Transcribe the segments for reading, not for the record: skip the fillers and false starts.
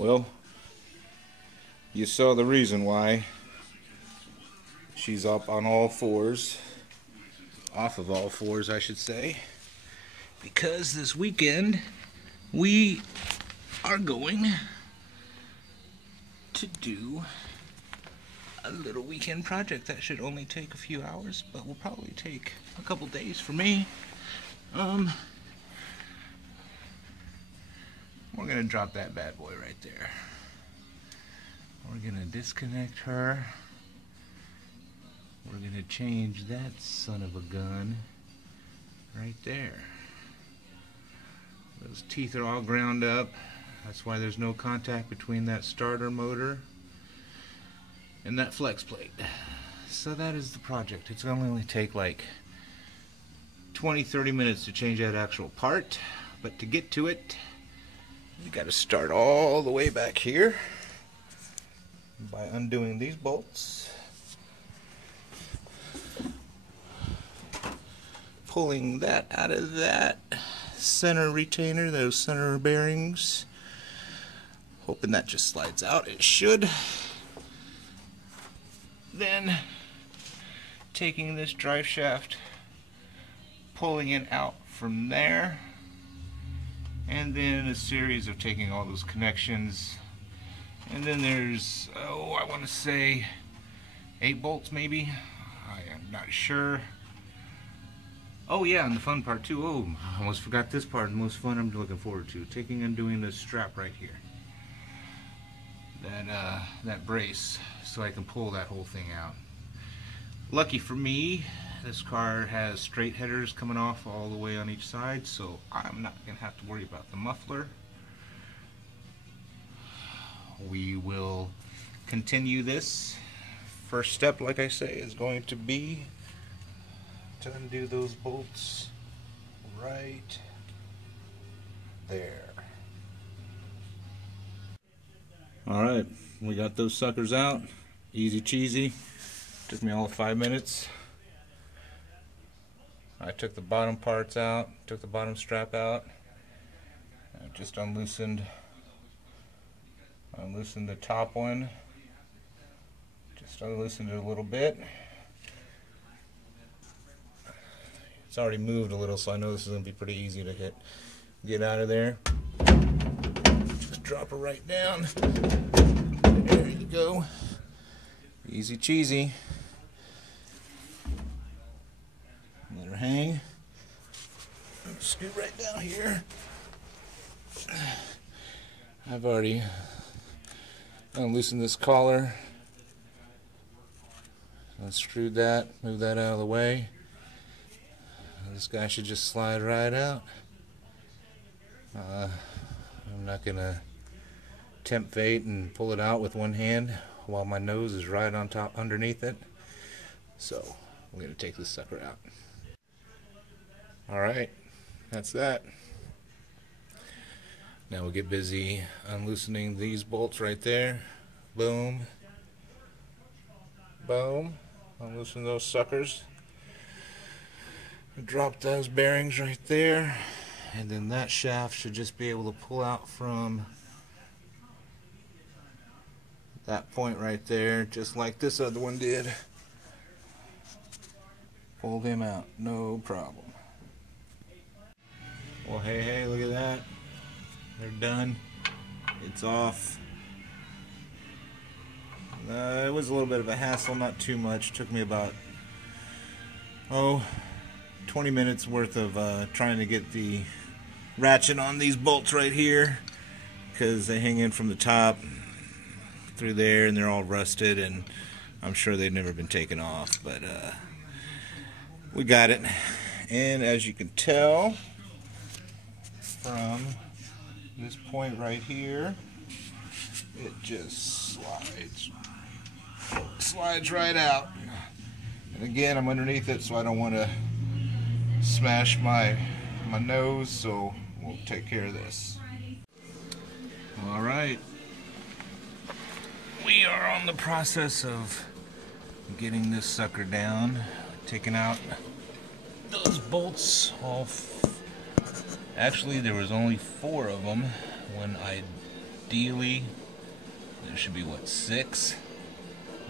Well, you saw the reason why. She's up on all fours. Off of all fours, I should say. Because this weekend, we are going to do a little weekend project that should only take a few hours, but will probably take a couple days for me. We're gonna drop that bad boy right there. We're gonna disconnect her. We're gonna change that son of a gun right there. Those teeth are all ground up. That's why there's no contact between that starter motor and that flex plate. So that is the project. It's gonna only take like 20-30 minutes to change that actual part, but to get to it, you got to start all the way back here by undoing these bolts, pulling that out of that center retainer, those center bearings, hoping that just slides out. It should. Then taking this drive shaft, pulling it out from there, and then a series of taking all those connections, and then there's, I want to say 8 bolts maybe, I am not sure. Oh yeah, and the fun part too, I almost forgot this part, the most fun I'm looking forward to, undoing this strap right here, that brace, so I can pull that whole thing out. Lucky for me, this car has straight headers coming off all the way on each side, so I'm not going to have to worry about the muffler. We will continue this. First step, like I say, is going to be to undo those bolts right there. Alright, we got those suckers out. Easy cheesy. Took me all of 5 minutes. I took the bottom parts out, took the bottom strap out, I just unloosened the top one, just unloosened it a little bit. It's already moved a little, so I know this is going to be pretty easy to get out of there. Just drop her right down. There you go. Easy cheesy. Let her hang. Scoot right down here. I've already unloosened this collar. Unscrewed that, move that out of the way. This guy should just slide right out. I'm not gonna tempt fate and pull it out with one hand while my nose is right on top underneath it. So we're gonna take this sucker out. Alright, that's that. Now we'll get busy unloosening these bolts right there. Boom. Boom. Unloosen those suckers. Drop those bearings right there. And then that shaft should just be able to pull out from that point right there, just like this other one did. Pulled him out, no problem. Well, hey, look at that. They're done. It's off. It was a little bit of a hassle, not too much. Took me about 20 minutes worth of trying to get the ratchet on these bolts right here, because they hang in from the top through there and they're all rusted, and I'm sure they've never been taken off, but we got it. And as you can tell from this point right here, it just slides right out. And again, I'm underneath it, so I don't want to smash my nose, so we'll take care of this. Alright, we are on the process of getting this sucker down, taking out those bolts off. Actually, there was only 4 of them when I ideally there should be, what, 6?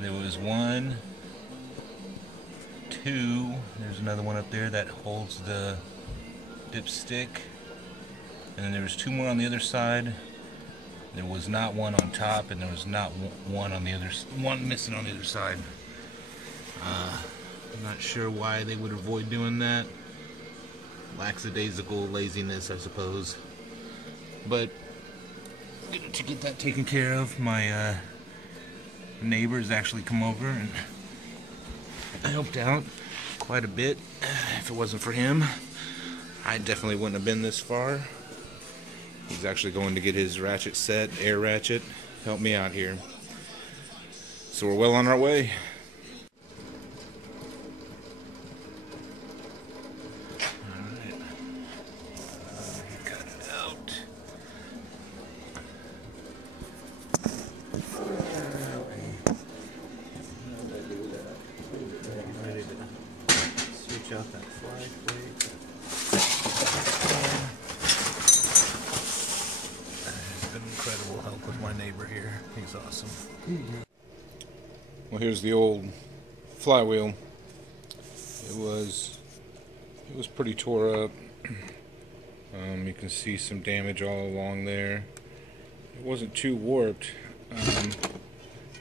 There was 1, 2, there's another one up there that holds the dipstick, and then there was 2 more on the other side. There was not 1 on top, and there was not 1 on the other, 1 missing on the other side. I'm not sure why they would avoid doing that. Lackadaisical laziness, I suppose. But to get that taken care of, my neighbors actually come over and helped out quite a bit. If it wasn't for him, I definitely wouldn't have been this far. He's actually going to get his ratchet set, air ratchet, help me out here. So we're well on our way. Out that flag plate. It's been incredible help with my neighbor here. He's awesome. Well, here's the old flywheel. It was pretty tore up. You can see some damage all along there. It wasn't too warped. It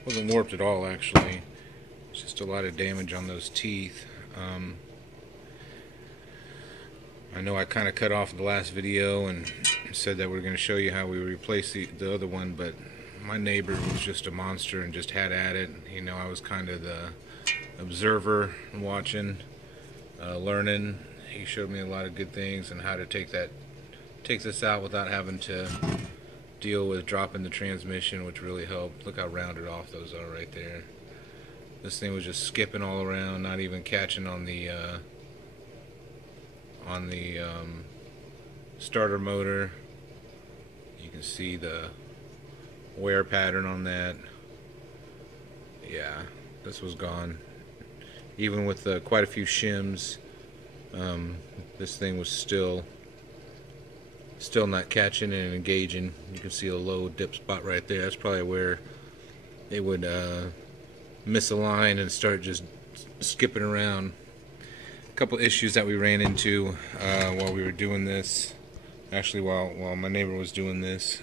wasn't warped at all, actually. It's just a lot of damage on those teeth. I know I kind of cut off the last video and said that we're going to show you how we replace the other one, but my neighbor was just a monster and just had at it. You know, I was kind of the observer, watching, learning. He showed me a lot of good things and how to take this out without having to deal with dropping the transmission, which really helped. Look how rounded off those are right there. This thing was just skipping all around, not even catching on the starter motor. You can see the wear pattern on that. Yeah, this was gone. Even with quite a few shims, this thing was still not catching and engaging. You can see a low dip spot right there. That's probably where it would misalign and start just skipping around. A couple issues that we ran into while we were doing this, actually while my neighbor was doing this.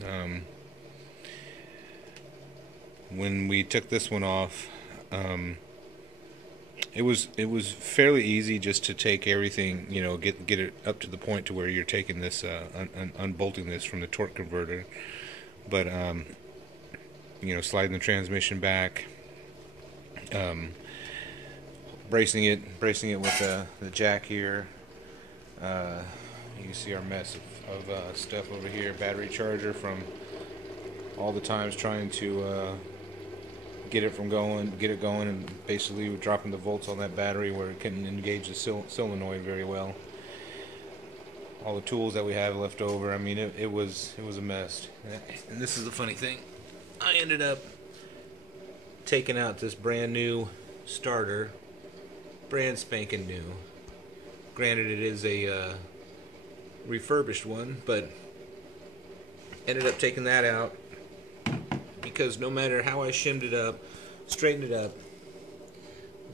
When we took this one off, it was fairly easy just to take everything, you know, get it up to the point to where you're taking this unbolting this from the torque converter, but you know, sliding the transmission back, bracing it with the jack here. You can see our mess of stuff over here. Battery charger from all the times trying to get it going, and basically we're dropping the volts on that battery where it couldn't engage the solenoid very well. All the tools that we have left over. I mean, it was a mess. And this is the funny thing. I ended up taking out this brand new starter, brand spanking new. Granted, it is a refurbished one, but ended up taking that out because no matter how I shimmed it up, straightened it up,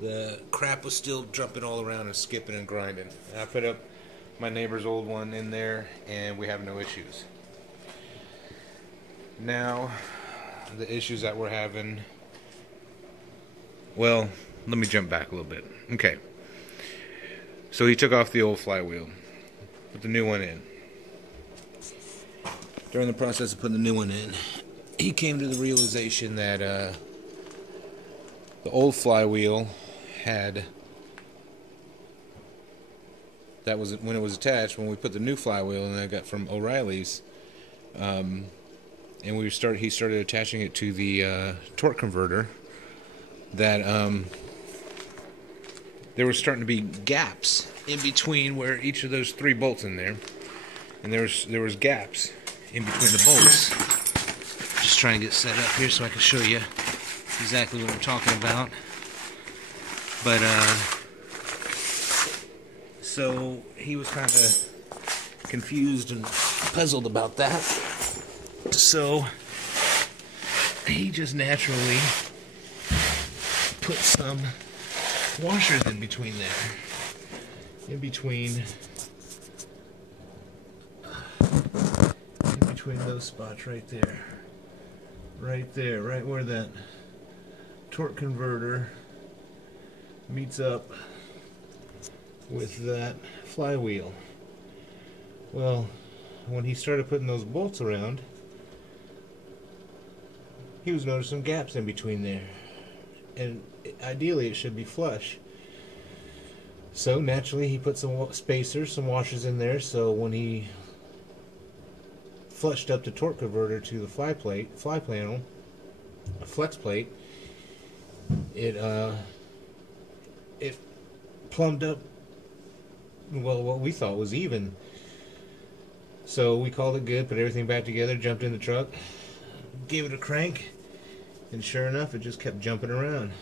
the crap was still jumping all around and skipping and grinding. And I put up my neighbor's old one in there and we have no issues. Now, the issues that we're having, well, let me jump back a little bit. Okay. So he took off the old flywheel, put the new one in. During the process of putting the new one in, he came to the realization that the old flywheel had, that was when it was attached, when we put the new flywheel in, I got from O'Reilly's, and he started attaching it to the torque converter, that there was starting to be gaps in between where each of those 3 bolts in there, and there was gaps in between the bolts. Just trying to get set up here so I can show you exactly what I'm talking about. But so he was kind of confused and puzzled about that. So he just naturally put some washers in between there. In between those spots right there. Right there, right where that torque converter meets up with that flywheel. Well, when he started putting those bolts around, he was noticing gaps in between there. And ideally it should be flush. So naturally he put some spacers, some washers in there, so when he flushed up the torque converter to the fly panel, a flex plate, it plumbed up, well, what we thought was even. So we called it good, put everything back together, jumped in the truck, gave it a crank, and sure enough, it just kept jumping around.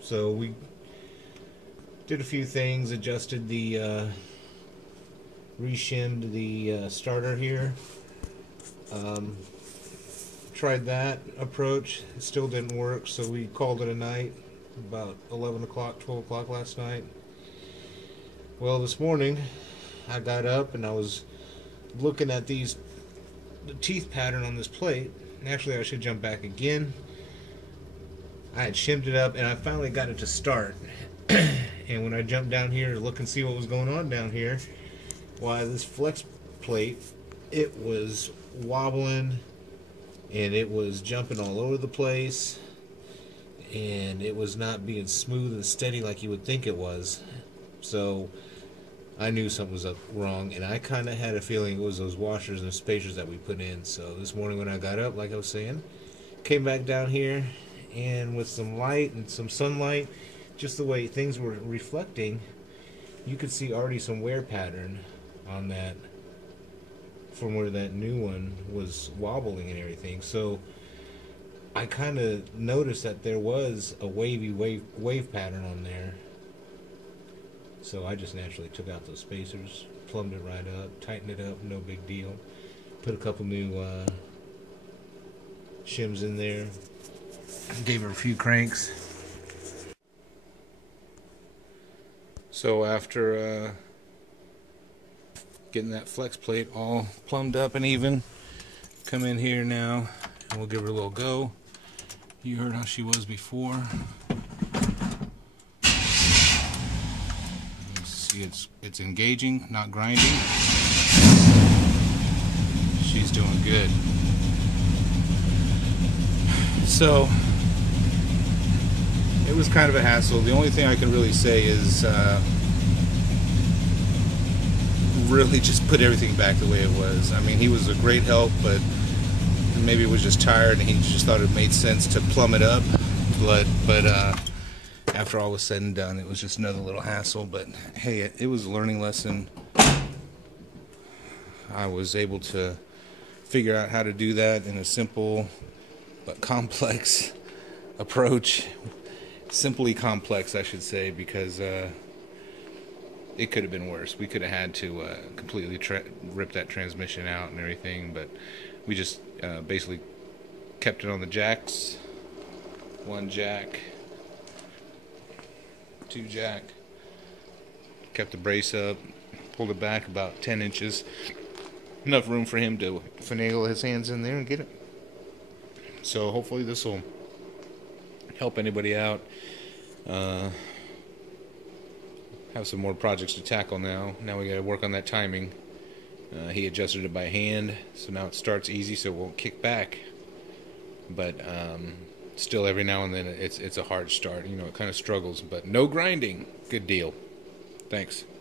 So we did a few things, adjusted the, reshimmed the starter here. Tried that approach. It still didn't work, so we called it a night about 11 o'clock, 12 o'clock last night. Well, this morning I got up and I was looking at the teeth pattern on this plate. Actually, I should jump back again. I had shimmed it up and I finally got it to start. And when I jumped down here to look and see what was going on down here, why, this flex plate, it was wobbling and it was jumping all over the place, and it was not being smooth and steady like you would think it was. So I knew something was wrong, and I kind of had a feeling it was those washers and spacers that we put in. So this morning when I got up, like I was saying, came back down here, and with some light and some sunlight, just the way things were reflecting, you could see already some wear pattern on that from where that new one was wobbling and everything. So I kind of noticed that there was a wavy wave pattern on there. So I just naturally took out those spacers, plumbed it right up, tightened it up, no big deal. Put a couple new shims in there, gave her a few cranks. So after getting that flex plate all plumbed up and even, come in here now and we'll give her a little go. You heard how she was before. You see it's engaging, not grinding. She's doing good. So it was kind of a hassle. The only thing I can really say is really just put everything back the way it was. I mean, he was a great help, but maybe he was just tired and he just thought it made sense to plumb it up. But after all was said and done, it was just another little hassle. But hey, it was a learning lesson. I was able to figure out how to do that in a simple but complex approach. Simply complex, I should say, because it could have been worse. We could have had to completely rip that transmission out and everything, but we just basically kept it on the jacks. One jack, two jack, kept the brace up, pulled it back about 10 inches, enough room for him to finagle his hands in there and get it. So hopefully this will help anybody out. Have some more projects to tackle now. Now we got to work on that timing. He adjusted it by hand, so now it starts easy, so it won't kick back. But still, every now and then it's a hard start. You know, it kind of struggles, but no grinding. Good deal. Thanks.